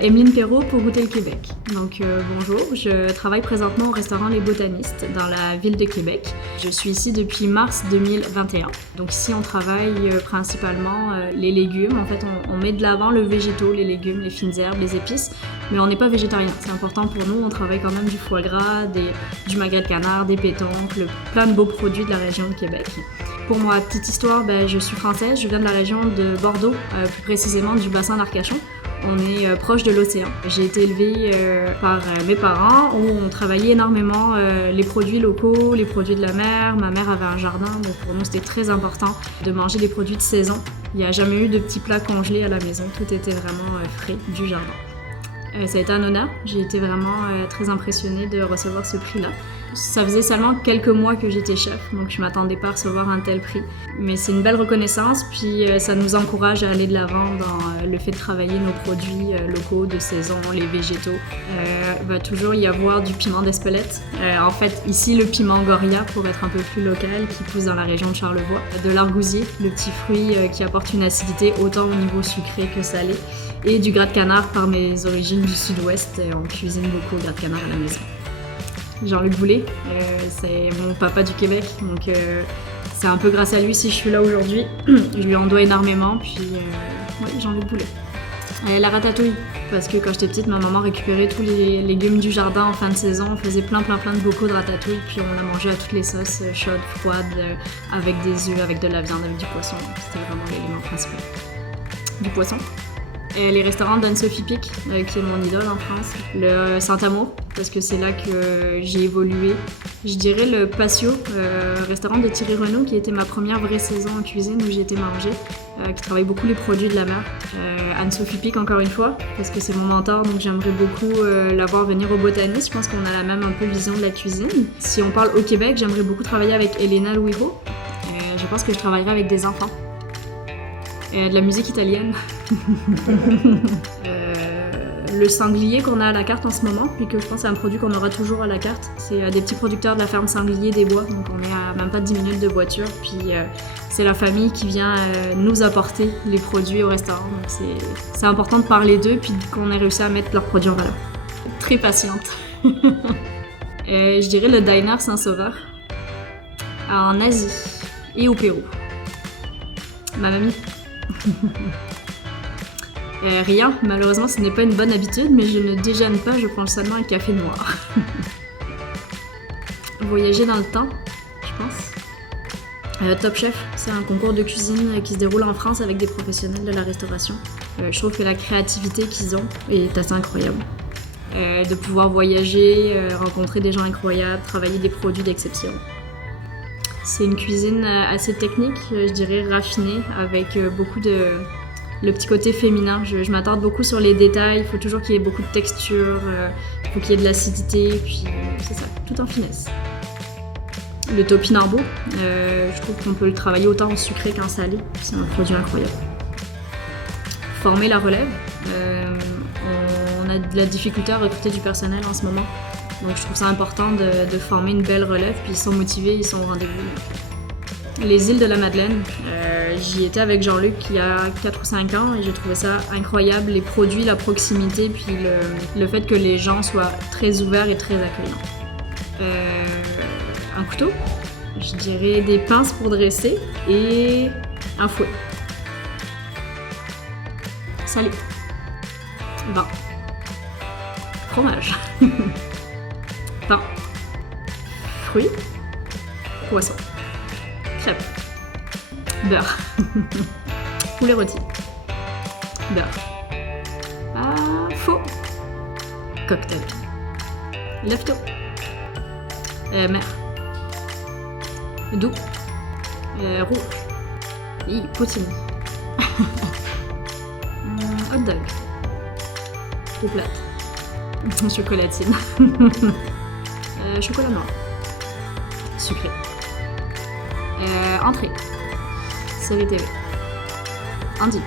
Emeline Perrault pour Goûter le Québec. Donc bonjour, je travaille présentement au restaurant Les Botanistes dans la ville de Québec. Je suis ici depuis mars 2021. Donc ici on travaille principalement les légumes. En fait on met de l'avant le végétaux, les légumes, les fines herbes, les épices, mais on n'est pas végétarien. C'est important pour nous, on travaille quand même du foie gras, du magret de canard, des pétoncles, plein de beaux produits de la région de Québec. Pour ma petite histoire, je suis française, je viens de la région de Bordeaux, plus précisément du bassin d'Arcachon. On est proche de l'océan. J'ai été élevée par mes parents où on travaillait énormément les produits locaux, les produits de la mer. Ma mère avait un jardin, donc pour nous c'était très important de manger des produits de saison. Il n'y a jamais eu de petits plats congelés à la maison, tout était vraiment frais du jardin. Ça a été un honneur, j'ai été vraiment très impressionnée de recevoir ce prix-là. Ça faisait seulement quelques mois que j'étais chef, donc je ne m'attendais pas à recevoir un tel prix. Mais c'est une belle reconnaissance, puis ça nous encourage à aller de l'avant dans le fait de travailler nos produits locaux, de saison, les végétaux. Il va toujours y avoir du piment d'Espelette. En fait, ici, le piment Goria, pour être un peu plus local, qui pousse dans la région de Charlevoix. De l'argousier, le petit fruit qui apporte une acidité autant au niveau sucré que salé. Et du gras de canard par mes origines du sud-ouest. On cuisine beaucoup le gras de canard à la maison. Jean-Luc Boulet, c'est mon papa du Québec, donc c'est un peu grâce à lui si je suis là aujourd'hui. Je lui en dois énormément, puis Jean-Luc Boulet. La ratatouille, parce que quand j'étais petite, ma maman récupérait tous les légumes du jardin en fin de saison, on faisait plein de bocaux de ratatouille, puis on la mangeait à toutes les sauces, chaudes, froides, avec des œufs, avec de la viande, avec du poisson. C'était vraiment l'élément principal. Du poisson. Les restaurants d'Anne-Sophie Pic, qui est mon idole en France. Le Saint-Amour, parce que c'est là que j'ai évolué. Je dirais le Patio, restaurant de Thierry Renaud, qui était ma première vraie saison en cuisine où j'ai été manger, qui travaille beaucoup les produits de la mer. Anne-Sophie Pic, encore une fois, parce que c'est mon mentor, donc j'aimerais beaucoup la voir venir au Botaniste. Je pense qu'on a la même un peu vision de la cuisine. Si on parle au Québec, j'aimerais beaucoup travailler avec Elena Louireau. Je pense que je travaillerai avec des enfants. De la musique italienne. Le sanglier qu'on a à la carte en ce moment, puis que je pense c'est un produit qu'on aura toujours à la carte. C'est des petits producteurs de la ferme Sanglier des Bois, donc on est à même pas 10 minutes de voiture, puis c'est la famille qui vient nous apporter les produits au restaurant. Donc c'est important de parler d'eux, puis qu'on ait réussi à mettre leurs produits en valeur. Très patiente. Je dirais le Diner Saint-Sauveur, en Asie et au Pérou. Ma mamie. Rien, malheureusement ce n'est pas une bonne habitude, mais je ne déjeune pas, je prends seulement un café noir. Voyager dans le temps, je pense. Top Chef, c'est un concours de cuisine qui se déroule en France avec des professionnels de la restauration. Je trouve que la créativité qu'ils ont est assez incroyable. De pouvoir voyager, rencontrer des gens incroyables, travailler des produits d'exception. C'est une cuisine assez technique, je dirais raffinée, avec beaucoup le petit côté féminin. Je m'attarde beaucoup sur les détails, il faut toujours qu'il y ait beaucoup de texture, il faut qu'il y ait de l'acidité, puis c'est ça, tout en finesse. Le topinambour, je trouve qu'on peut le travailler autant en sucré qu'en salé, c'est un produit incroyable. Former la relève, on a de la difficulté à recruter du personnel en ce moment. Donc je trouve ça important de former une belle relève, puis ils sont motivés, ils sont au rendez-vous. Les îles de la Madeleine, j'y étais avec Jean-Luc il y a 4 ou 5 ans et j'ai trouvé ça incroyable, les produits, la proximité, puis le fait que les gens soient très ouverts et très accueillants. Un couteau, je dirais des pinces pour dresser et un fouet. Salé. Vin. Fromage. Pain, fruits, poisson, crêpes, beurre, poulet rôti, beurre, faux, cocktail, lefto, mer, doux, rouge, poutine, hot dog, ou plate, chocolatine. Chocolat noir. Sucré. Entrée. Série TV. Endive.